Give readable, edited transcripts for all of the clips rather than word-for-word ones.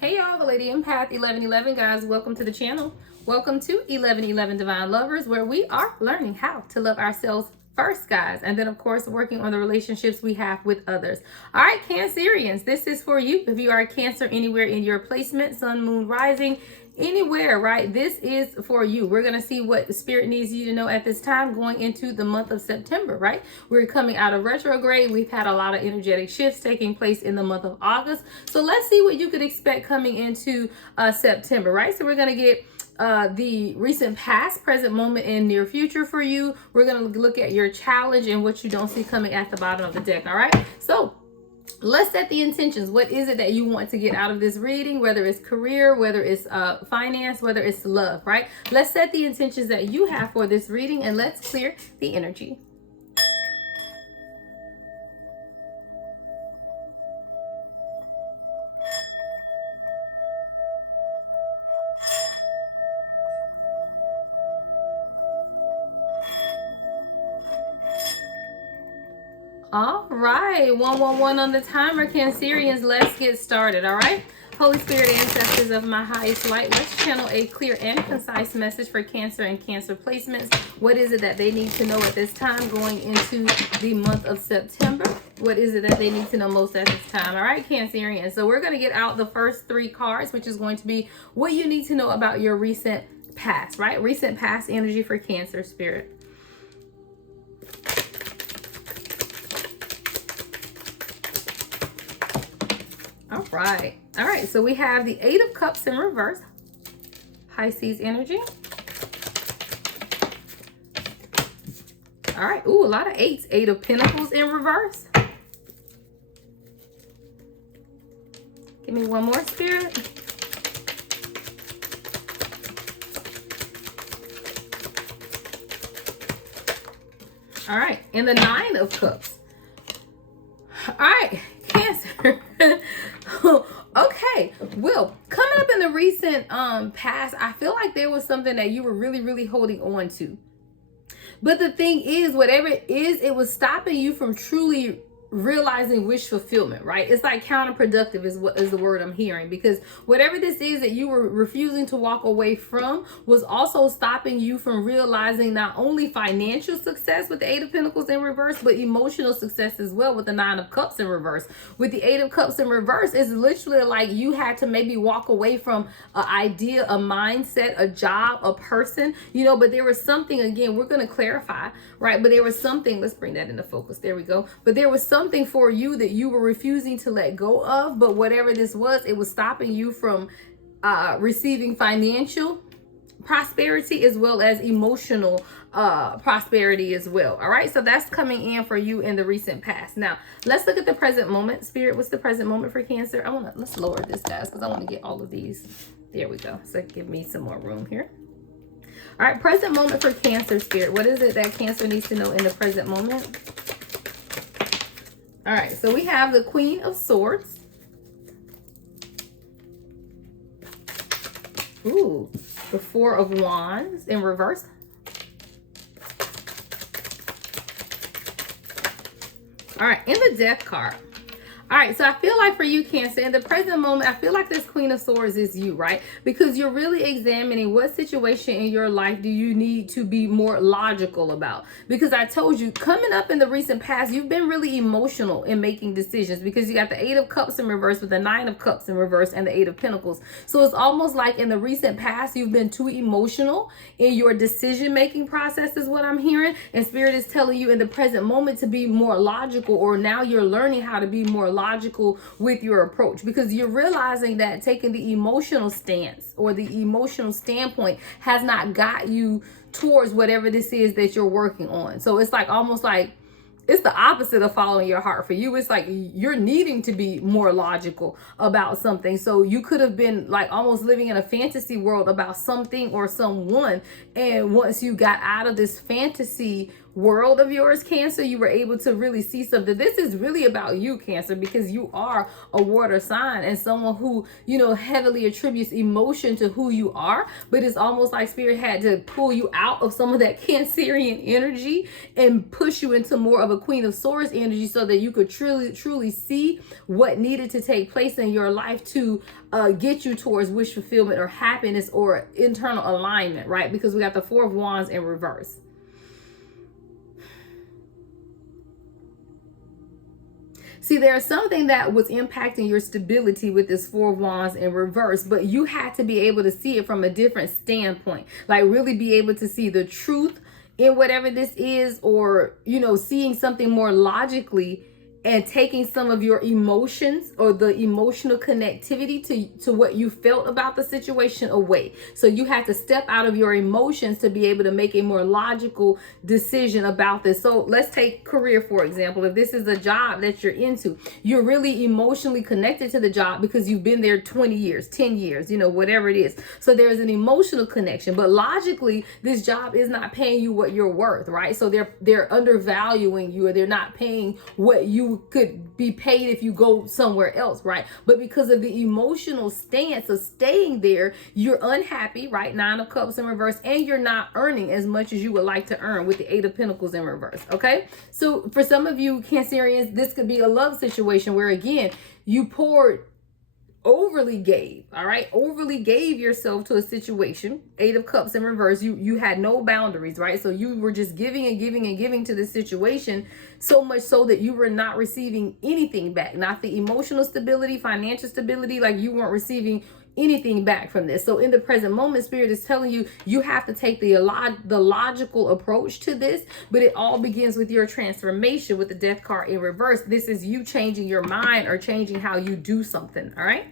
Hey y'all, the Lady Empath 1111 guys, welcome to the channel. Welcome to 1111 Divine Lovers, where we are learning how to love ourselves first, guys, and then of course working on the relationships we have with others. All right, Cancerians, this is for you. If you are a Cancer anywhere in your placement, sun, moon, rising, anywhere, right? This is for you. We're going to see what the Spirit needs you to know at this time going into the month of September, right? We're coming out of retrograde. We've had a lot of energetic shifts taking place in the month of August. So let's see what you could expect coming into September, right? So we're going to get the recent past, present moment, and near future for you. We're going to look at your challenge and what you don't see coming at the bottom of the deck, all right? So let's set the intentions. What is it that you want to get out of this reading? Whether it's career, whether it's finance, whether it's love, right? Let's set the intentions that you have for this reading and let's clear the energy. All right, 111 on the timer, Cancerians. Let's get started. All right, Holy Spirit, ancestors of my highest light, let's channel a clear and concise message for Cancer and Cancer placements. What is it that they need to know at this time going into the month of September? What is it that they need to know most at this time? All right, Cancerians. So we're going to get out the first three cards, which is going to be what you need to know about your recent past, right? Recent past energy for Cancer, Spirit. All right, so we have the Eight of Cups in reverse, Pisces energy. All right, ooh, a lot of eights. Eight of Pentacles in reverse. Give me one more, Spirit. All right, and the Nine of Cups. All right, Cancer. Okay, well, coming up in the recent past, I feel like there was something that you were really holding on to. But the thing is, whatever it is, it was stopping you from truly realizing wish fulfillment, right? It's like counterproductive is what is the word I'm hearing, because whatever this is that you were refusing to walk away from was also stopping you from realizing not only financial success with the Eight of Pentacles in reverse, but emotional success as well with the Nine of Cups in reverse. With the Eight of Cups in reverse, it's literally like you had to maybe walk away from an idea, a mindset, a job, a person, you know, but there was something, again, we're going to clarify, right? But there was something, let's bring that into focus. There we go. But there was something for you that you were refusing to let go of, but whatever this was, it was stopping you from receiving financial prosperity as well as emotional prosperity as well. All right, so that's coming in for you in the recent past. Now let's look at the present moment. Spirit, what's the present moment for Cancer? Let's lower this, guys, because I want to get all of these. There we go. So give me some more room here. All right, present moment for Cancer, Spirit. What is it that Cancer needs to know in the present moment? All right, so we have the Queen of Swords. Ooh, the Four of Wands in reverse. All right, and the Death card. All right, so I feel like for you, Cancer, in the present moment, I feel like this Queen of Swords is you, right? Because you're really examining what situation in your life do you need to be more logical about. Because I told you, coming up in the recent past, you've been really emotional in making decisions because you got the Eight of Cups in reverse with the Nine of Cups in reverse and the Eight of Pentacles. So it's almost like in the recent past, you've been too emotional in your decision-making process is what I'm hearing. And Spirit is telling you in the present moment to be more logical, or now you're learning how to be more logical with your approach, because you're realizing that taking the emotional stance or the emotional standpoint has not got you towards whatever this is that you're working on. So it's like almost like it's the opposite of following your heart. For you, it's like you're needing to be more logical about something. So you could have been like almost living in a fantasy world about something or someone, and once you got out of this fantasy world of yours, Cancer, you were able to really see something. This is really about you, Cancer, because you are a water sign and someone who, you know, heavily attributes emotion to who you are. But it's almost like Spirit had to pull you out of some of that Cancerian energy and push you into more of a Queen of Swords energy so that you could truly see what needed to take place in your life to get you towards wish fulfillment or happiness or internal alignment, right? Because we got the Four of Wands in reverse. See, there's something that was impacting your stability with this Four of Wands in reverse, but you had to be able to see it from a different standpoint, like really be able to see the truth in whatever this is, or, you know, seeing something more logically and taking some of your emotions or the emotional connectivity to what you felt about the situation away. So you have to step out of your emotions to be able to make a more logical decision about this. So let's take career, for example. If this is a job that you're into, you're really emotionally connected to the job because you've been there 20 years, 10 years, you know, whatever it is. So there's an emotional connection, but logically, this job is not paying you what you're worth, right? So they're undervaluing you, or they're not paying what you could be paid if you go somewhere else, right? But because of the emotional stance of staying there, you're unhappy, right? Nine of Cups in reverse, and you're not earning as much as you would like to earn with the Eight of Pentacles in reverse, okay? So for some of you Cancerians, this could be a love situation where, again, you overly gave, all right? Overly gave yourself to a situation. Eight of Cups in reverse. You had no boundaries, right? So you were just giving and giving and giving to this situation, so much so that you were not receiving anything back. Not the emotional stability, financial stability, like you weren't receiving anything back from this. So in the present moment, Spirit is telling you, you have to take the logical approach to this, but it all begins with your transformation with the Death card in reverse. This is you changing your mind or changing how you do something, all right?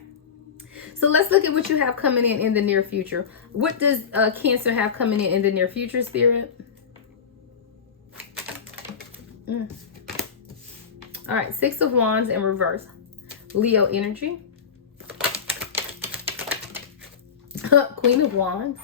So let's look at what you have coming in the near future. What does Cancer have coming in the near future, Spirit? All right, Six of Wands in reverse. Leo energy. Queen of Wands.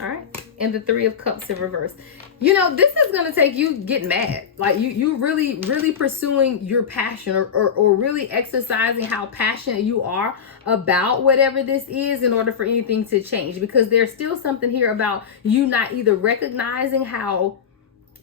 All right, and the Three of Cups in reverse. You know, this is going to take you getting mad. Like you really pursuing your passion or really exercising how passionate you are about whatever this is in order for anything to change. Because there's still something here about you not either recognizing how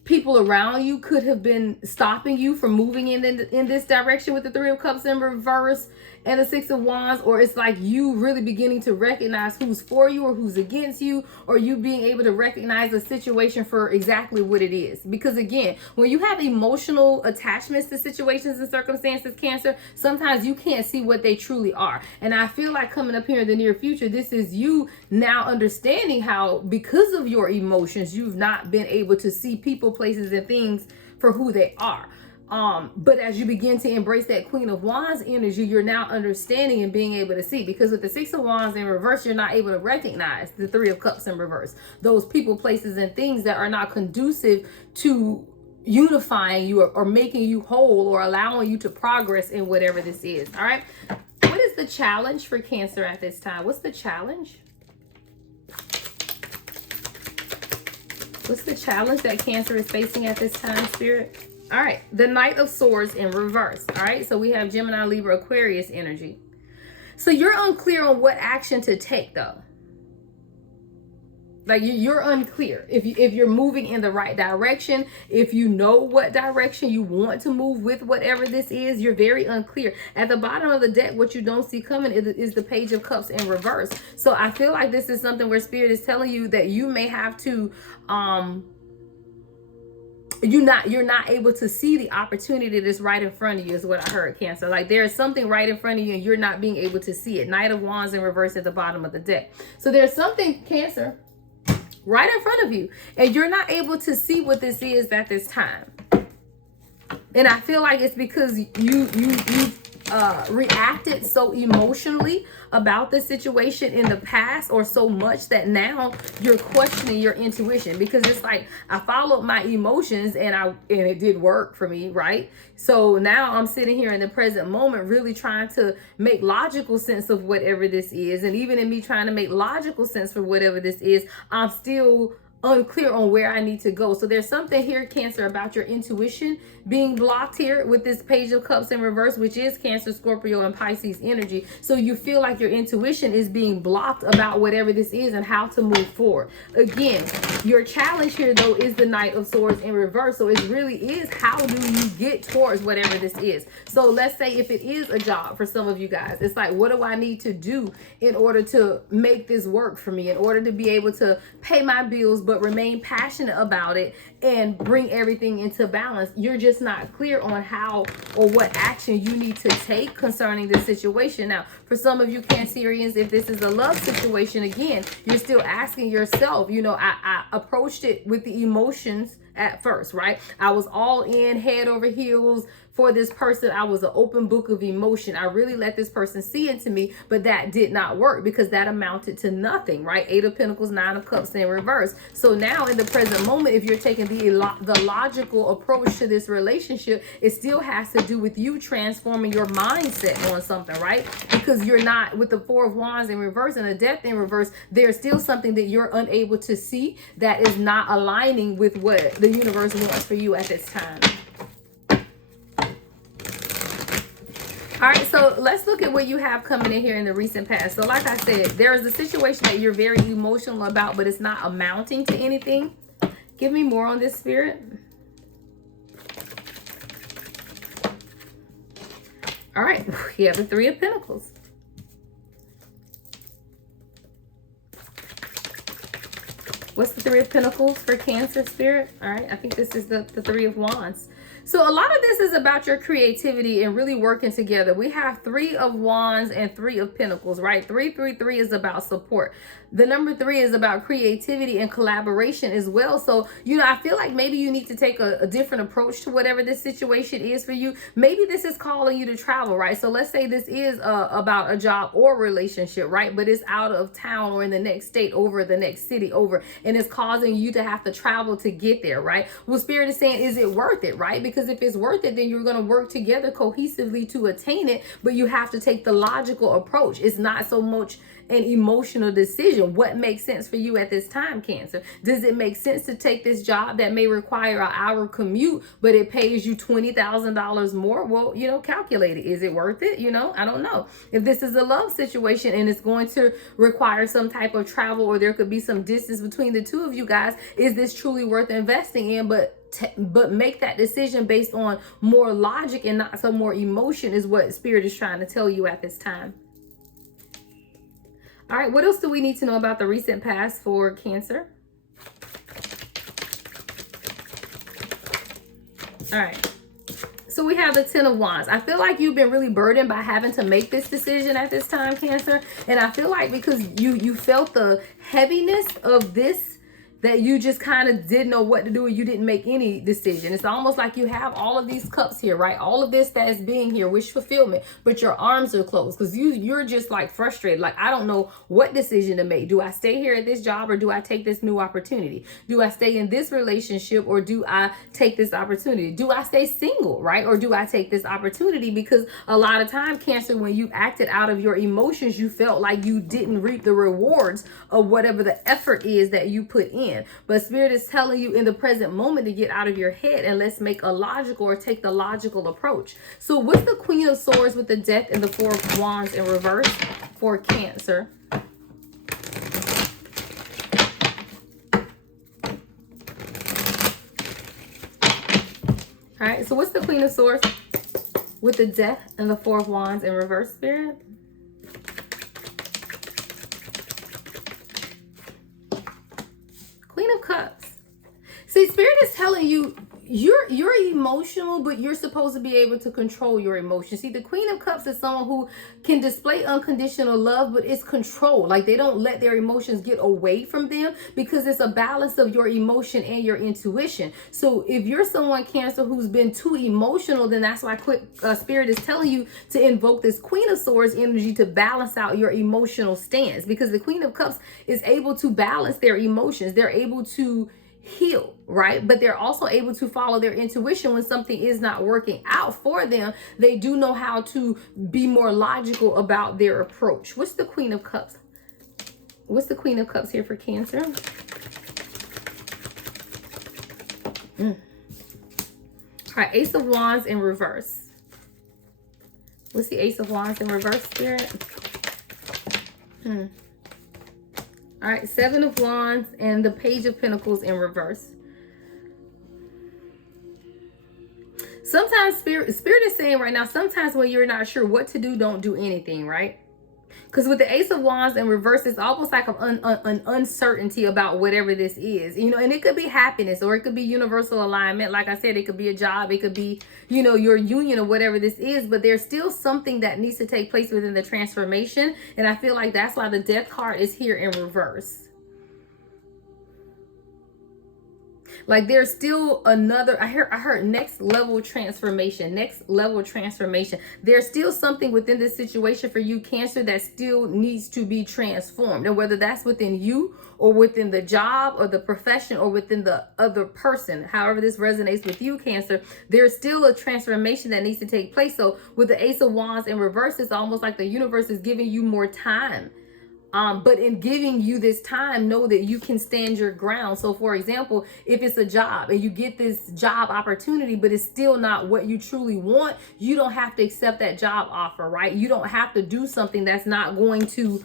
people around you could have been stopping you from moving in this direction with the Three of Cups in reverse and the Six of Wands, or it's like you really beginning to recognize who's for you or who's against you, or you being able to recognize the situation for exactly what it is. Because again, when you have emotional attachments to situations and circumstances, Cancer, sometimes you can't see what they truly are. And I feel like coming up here in the near future, this is you now understanding how, because of your emotions, you've not been able to see people, places, and things for who they are. But as you begin to embrace that Queen of Wands energy, you're now understanding and being able to see. Because with the Six of Wands in reverse, you're not able to recognize the Three of Cups in reverse. Those people, places, and things that are not conducive to unifying you or making you whole or allowing you to progress in whatever this is. All right. What is the challenge for Cancer at this time? What's the challenge? What's the challenge that Cancer is facing at this time, Spirit? All right, the Knight of Swords in reverse. All right, so we have Gemini, Libra, Aquarius energy. So you're unclear on what action to take, though. Like you're unclear if you're moving in the right direction, if you know what direction you want to move with whatever this is. You're very unclear. At the bottom of the deck, what you don't see coming is the Page of Cups in reverse. So I feel like this is something where Spirit is telling you that you may have to you're not able to see the opportunity that's right in front of you, is what I heard, Cancer. Like there is something right in front of you and you're not being able to see it. Knight of Wands in reverse at the bottom of the deck. So there's something, Cancer, right in front of you and you're not able to see what this is at this time. And I feel like it's because you reacted so emotionally about the situation in the past, or so much that now you're questioning your intuition, because it's like, I followed my emotions and it did work for me, right? So now I'm sitting here in the present moment really trying to make logical sense of whatever this is. And even in me trying to make logical sense for whatever this is, I'm still unclear on where I need to go. So there's something here, Cancer, about your intuition being blocked here with this Page of Cups in reverse, which is Cancer, Scorpio, and Pisces energy. So you feel like your intuition is being blocked about whatever this is and how to move forward. Again, your challenge here, though, is the Knight of Swords in reverse. So it really is, how do you get towards whatever this is? So let's say if it is a job for some of you guys, it's like, what do I need to do in order to make this work for me, in order to be able to pay my bills, but remain passionate about it and bring everything into balance? You're just not clear on how or what action you need to take concerning this situation. Now, for some of you Cancerians, if this is a love situation, again, you're still asking yourself, you know, I approached it with the emotions at first, right? I was all in, head over heels for this person. I was an open book of emotion. I really let this person see into me, but that did not work because that amounted to nothing, right? 8 of Pentacles, 9 of Cups in reverse. So now in the present moment, if you're taking the logical approach to this relationship, it still has to do with you transforming your mindset on something, right? Because you're not, with the 4 of Wands in reverse and a Death in reverse, there's still something that you're unable to see that is not aligning with what the universe wants for you at this time. All right, so let's look at what you have coming in here in the recent past. So like I said, there's a situation that you're very emotional about, but it's not amounting to anything. Give me more on this, Spirit. All right, you have the 3 of Pentacles. What's the 3 of Pentacles for Cancer, Spirit? All right, I think this is the 3 of Wands. So a lot of this is about your creativity and really working together. We have 3 of Wands and 3 of Pentacles, right? 333 is about support. The number 3 is about creativity and collaboration as well. So, you know, I feel like maybe you need to take a different approach to whatever this situation is for you. Maybe this is calling you to travel, right? So let's say this is about a job or relationship, right? But it's out of town or in the next state over, the next city over, and it's causing you to have to travel to get there, right? Well, Spirit is saying, is it worth it, right? Because if it's worth it, then you're going to work together cohesively to attain it, but you have to take the logical approach. It's not so much an emotional decision. What makes sense for you at this time, Cancer? Does it make sense to take this job that may require an hour commute, but it pays you $20,000 more? Well, you know, calculate it. Is it worth it? You know, I don't know. If this is a love situation and it's going to require some type of travel, or there could be some distance between the two of you guys, is this truly worth investing in? But make that decision based on more logic and not so more emotion, is what Spirit is trying to tell you at this time. All right, what else do we need to know about the recent past for Cancer? All right. So we have the 10 of Wands. I feel like you've been really burdened by having to make this decision at this time, Cancer. And I feel like because you felt the heaviness of this, that you just kind of didn't know what to do, and you didn't make any decision. It's almost like you have all of these cups here, right? All of this that's being here, wish fulfillment, but your arms are closed because you're just like frustrated. Like, I don't know what decision to make. Do I stay here at this job, or do I take this new opportunity? Do I stay in this relationship, or do I take this opportunity? Do I stay single, right? Or do I take this opportunity? Because a lot of time, Cancer, when you acted out of your emotions, you felt like you didn't reap the rewards of whatever the effort is that you put in. But Spirit is telling you in the present moment to get out of your head and let's make a logical, or take the logical approach. So what's the Queen of Swords with the Death and the 4 of Wands in reverse for Cancer? All right, so what's the Queen of Swords with the Death and the 4 of Wands in reverse, Spirit? Queen of Cups. See, Spirit is telling you, you're emotional, but you're supposed to be able to control your emotions. See, the Queen of Cups is someone who can display unconditional love, but it's control. Like, they don't let their emotions get away from them, because it's a balance of your emotion and your intuition. So if you're someone, Cancer, who's been too emotional, then that's why Spirit is telling you to invoke this Queen of Swords energy to balance out your emotional stance, because the Queen of Cups is able to balance their emotions. They're able to heal, right? But they're also able to follow their intuition when something is not working out for them. They do know how to be more logical about their approach. What's the Queen of Cups? What's the Queen of Cups here for Cancer? All right, Ace of Wands in reverse. What's the Ace of Wands in reverse, Spirit? All right, Seven of Wands and the Page of Pentacles in reverse. Sometimes Spirit is saying right now, sometimes when you're not sure what to do, don't do anything, right? Because with the Ace of Wands in reverse, it's almost like an uncertainty about whatever this is, you know, and it could be happiness, or it could be universal alignment. Like I said, it could be a job, it could be, you know, your union or whatever this is, but there's still something that needs to take place within the transformation. And I feel like that's why the Death card is here in reverse. Like, there's still another, I heard next level transformation, next level transformation. There's still something within this situation for you, Cancer, that still needs to be transformed. And whether that's within you, or within the job, or the profession, or within the other person, however this resonates with you, Cancer, there's still a transformation that needs to take place. So with the Ace of Wands in reverse, it's almost like the universe is giving you more time. But in giving you this time, know that you can stand your ground. So for example, if it's a job and you get this job opportunity, but it's still not what you truly want, you don't have to accept that job offer, right? You don't have to do something that's not going to,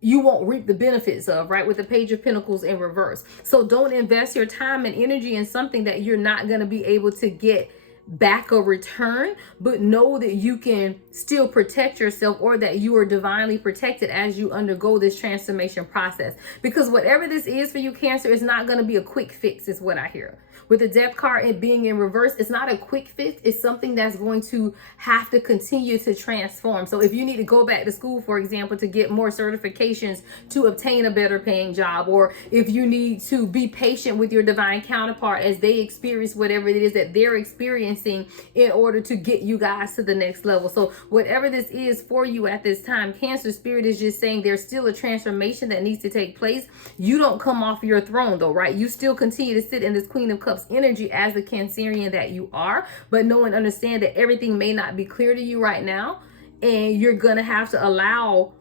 you won't reap the benefits of, right? With the Page of Pentacles in reverse. So don't invest your time and energy in something that you're not going to be able to get back a return, but know that you can still protect yourself, or that you are divinely protected as you undergo this transformation process. Because whatever this is for you, Cancer, it's not going to be a quick fix, is what I hear. With the Death card and being in reverse, it's not a quick fix. It's something that's going to have to continue to transform. So if you need to go back to school, for example, to get more certifications to obtain a better paying job, or if you need to be patient with your divine counterpart as they experience whatever it is that they're experiencing in order to get you guys to the next level. So whatever this is for you at this time, Cancer, Spirit is just saying there's still a transformation that needs to take place. You don't come off your throne though, right? You still continue to sit in this Queen of Cups energy as the Cancerian that you are, but know and understand that everything may not be clear to you right now, and you're gonna have to allow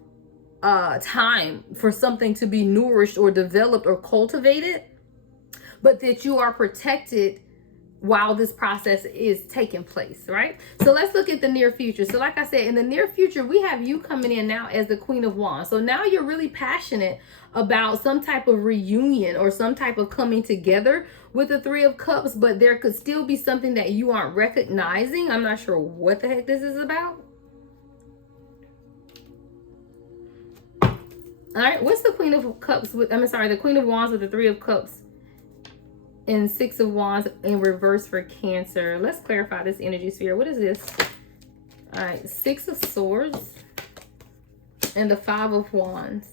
time for something to be nourished or developed or cultivated, but that you are protected while this process is taking place, right? So let's look at the near future. So like I said, in the near future, we have you coming in now as the Queen of Wands. So now you're really passionate about some type of reunion or some type of coming together with the Three of Cups, but there could still be something that you aren't recognizing. I'm not sure what the heck this is about. All right, what's the Queen of Cups with, the Queen of Wands with the Three of Cups and Six of Wands in reverse for Cancer? Let's clarify this energy sphere. What is this? All right, Six of Swords and the Five of Wands.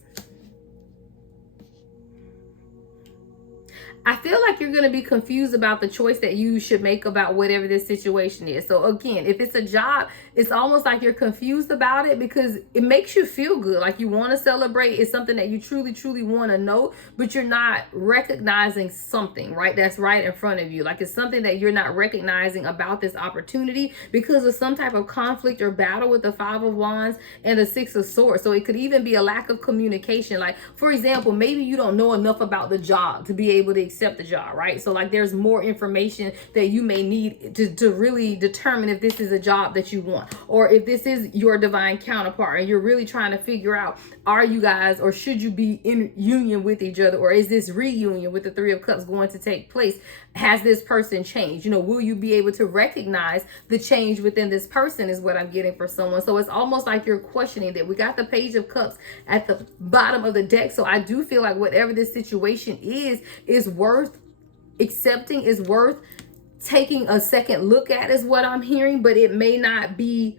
I feel like you're going to be confused about the choice that you should make about whatever this situation is. So again, if it's a job, it's almost like you're confused about it because it makes you feel good. Like you want to celebrate. It's something that you truly, truly want to know, but you're not recognizing something, right? That's right in front of you. Like it's something that you're not recognizing about this opportunity because of some type of conflict or battle with the Five of Wands and the Six of Swords. So it could even be a lack of communication. Like, for example, maybe you don't know enough about the job to be able to accept the job, right? So like there's more information that you may need to really determine if this is a job that you want, or if this is your divine counterpart and you're really trying to figure out, are you guys, or should you be in union with each other, or is this reunion with the Three of Cups going to take place? Has this person changed? You know, will you be able to recognize the change within this person is what I'm getting for someone. So it's almost like you're questioning that. We got the Page of Cups at the bottom of the deck. So I do feel like whatever this situation is worth accepting is worth taking a second look at, is what I'm hearing. But it may not be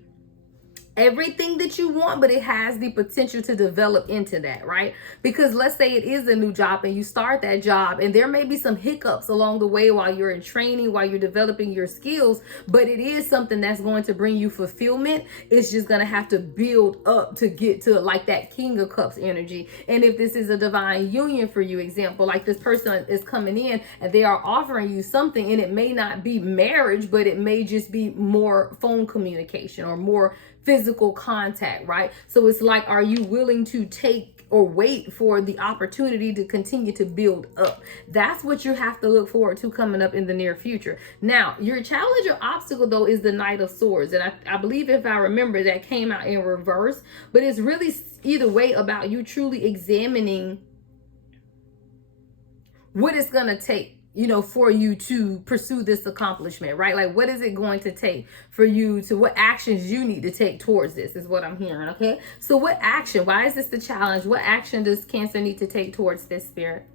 everything that you want, but it has the potential to develop into that, right? Because let's say it is a new job and you start that job, and there may be some hiccups along the way while you're in training, while you're developing your skills, but it is something that's going to bring you fulfillment. It's just going to have to build up to get to like that King of Cups energy. And if this is a divine union for you, example, like this person is coming in and they are offering you something, and it may not be marriage, but it may just be more phone communication or more physical contact, right? So it's like, are you willing to take or wait for the opportunity to continue to build up? That's what you have to look forward to coming up in the near future. Now, your challenge or obstacle, though, is the Knight of Swords. And I believe, if I remember, that came out in reverse. But it's really either way about you truly examining what it's going to take, you know, for you to pursue this accomplishment, right? Like, what is it going to take for you to, what actions you need to take towards this, is what I'm hearing. Okay, so what action, why is this the challenge? What action does Cancer need to take towards this, Spirit?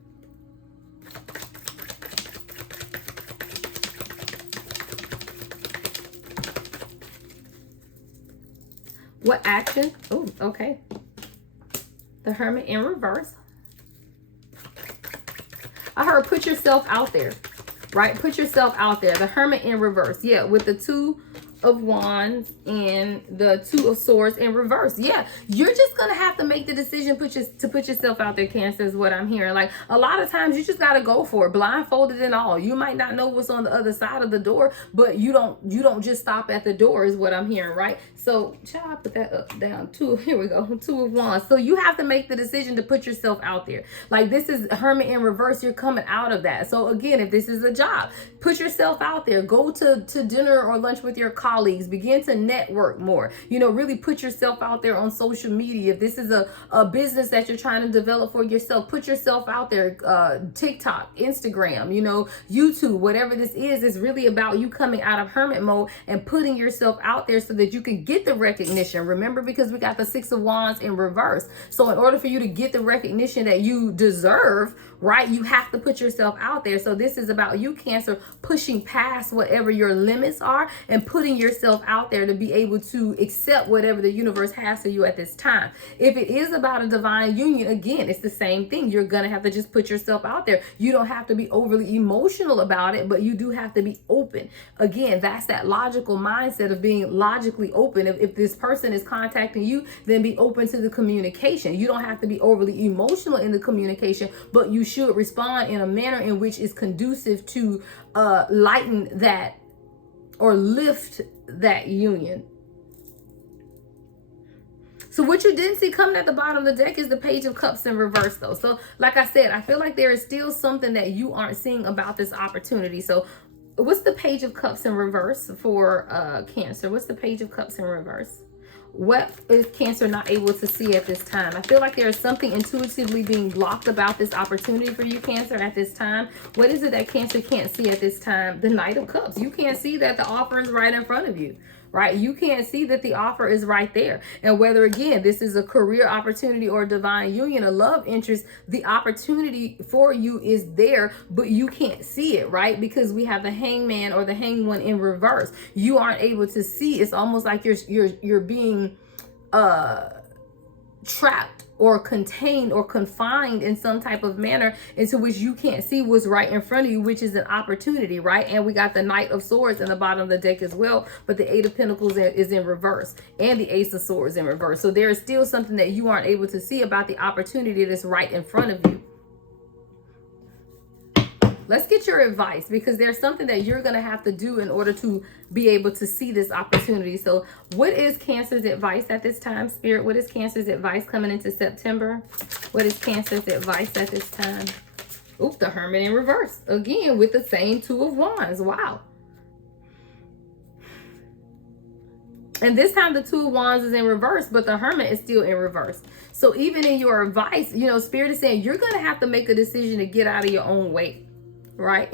What action? Oh, okay. The Hermit in reverse. I heard put yourself out there, right? Put yourself out there. The Hermit in reverse. Yeah, with the Two of Wands and the Two of Swords in reverse. Yeah, you're just going to have to make the decision to put yourself out there, Cancer, is what I'm hearing. Like, a lot of times you just got to go for it, blindfolded and all. You might not know what's on the other side of the door, but you don't just stop at the door, is what I'm hearing, right? So, child, put that up, down. Here we go. Two of Wands. So you have to make the decision to put yourself out there. Like, this is Hermit in reverse. You're coming out of that. So again, if this is a job, put yourself out there. Go to dinner or lunch with your colleagues. Begin to network more. You know, really put yourself out there on social media. If this is a business that you're trying to develop for yourself, put yourself out there. TikTok, Instagram, you know, YouTube, whatever this is really about you coming out of hermit mode and putting yourself out there so that you can get the recognition. Remember, because we got the Six of Wands in reverse. So in order for you to get the recognition that you deserve, right, you have to put yourself out there. So this is about you, Cancer, pushing past whatever your limits are and putting yourself out there to be able to accept whatever the universe has for you at this time. If it is about a divine union, again, it's the same thing. You're gonna have to just put yourself out there. You don't have to be overly emotional about it, but you do have to be open. Again, that's that logical mindset of being logically open. If this person is contacting you, then be open to the communication. You don't have to be overly emotional in the communication, but you should respond in a manner in which is conducive to lighten that or lift that union. So what you didn't see coming at the bottom of the deck is the Page of Cups in reverse, though. So like I said, I feel like there is still something that you aren't seeing about this opportunity. So what's the Page of Cups in reverse for Cancer? What's the Page of Cups in reverse? What is Cancer not able to see at this time? I feel like there is something intuitively being blocked about this opportunity for you, Cancer, at this time. What is it that Cancer can't see at this time? The Knight of Cups. You can't see that the offer is right in front of you, right? You can't see that the offer is right there. And whether, again, this is a career opportunity or a divine union, a love interest, the opportunity for you is there, but you can't see it, right? Because we have the Hangman or the Hanged One in reverse. You aren't able to see. It's almost like you're being trapped or contained or confined in some type of manner into which you can't see what's right in front of you, which is an opportunity, right? And we got the Knight of Swords in the bottom of the deck as well, but the Eight of Pentacles is in reverse and the Ace of Swords in reverse. So there is still something that you aren't able to see about the opportunity that's right in front of you. Let's get your advice, because there's something that you're going to have to do in order to be able to see this opportunity. So what is Cancer's advice at this time, Spirit? What is Cancer's advice coming into September? What is Cancer's advice at this time? Oops, the Hermit in reverse. Again, with the same Two of Wands. Wow. And this time the Two of Wands is in reverse, but the Hermit is still in reverse. So even in your advice, you know, Spirit is saying you're going to have to make a decision to get out of your own way. Right?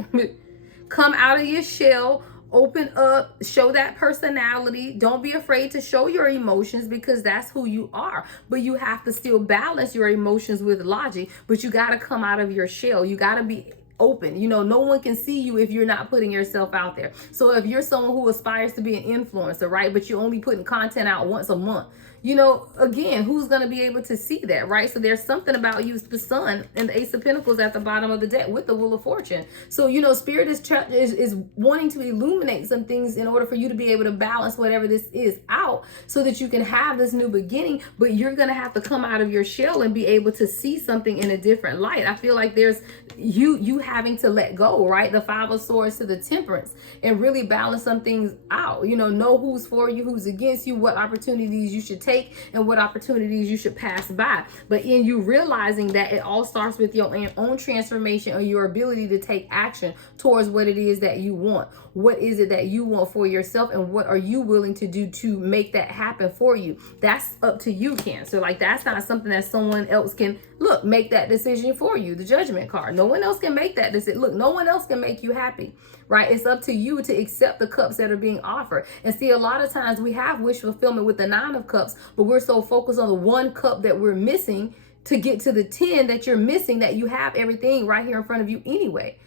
Come out of your shell, open up, show that personality. Don't be afraid to show your emotions, because that's who you are. But you have to still balance your emotions with logic, but you got to come out of your shell. You got to be open. You know, no one can see you if you're not putting yourself out there. So if you're someone who aspires to be an influencer, right, but you're only putting content out once a month, you know, again, who's going to be able to see that, right? So there's something about you, the sun and the Ace of Pentacles at the bottom of the deck with the Wheel of Fortune. So, you know, Spirit is wanting to illuminate some things in order for you to be able to balance whatever this is out so that you can have this new beginning, but you're going to have to come out of your shell and be able to see something in a different light. I feel like there's you having to let go, right? The Five of Swords to the Temperance, and really balance some things out. You know who's for you, who's against you, what opportunities you should take and what opportunities you should pass by. But in you realizing that it all starts with your own transformation or your ability to take action towards what it is that you want. What is it that you want for yourself, and what are you willing to do to make that happen for you? That's up to you, Cancer. Like, that's not something that someone else can make that decision for you. The Judgment card. No one else can make that decision. Look, no one else can make you happy, right? It's up to you to accept the cups that are being offered. And see, a lot of times we have wish fulfillment with the Nine of Cups, but we're so focused on the one cup that we're missing to get to the 10 that you're missing, that you have everything right here in front of you anyway.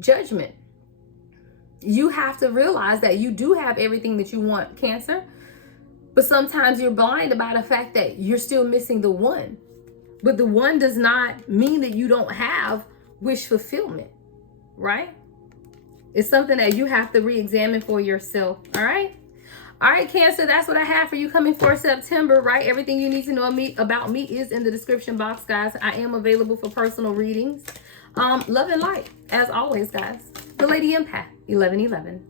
Judgment. You have to realize that you do have everything that you want, Cancer, but sometimes you're blinded by the fact that you're still missing the one. But the one does not mean that you don't have wish fulfillment, right? It's something that you have to re-examine for yourself, all right? All right, Cancer, that's what I have for you coming for September, right? Everything you need to know about me is in the description box, guys. I am available for personal readings. Love and light, as always, guys. The Lady Empath, 1111.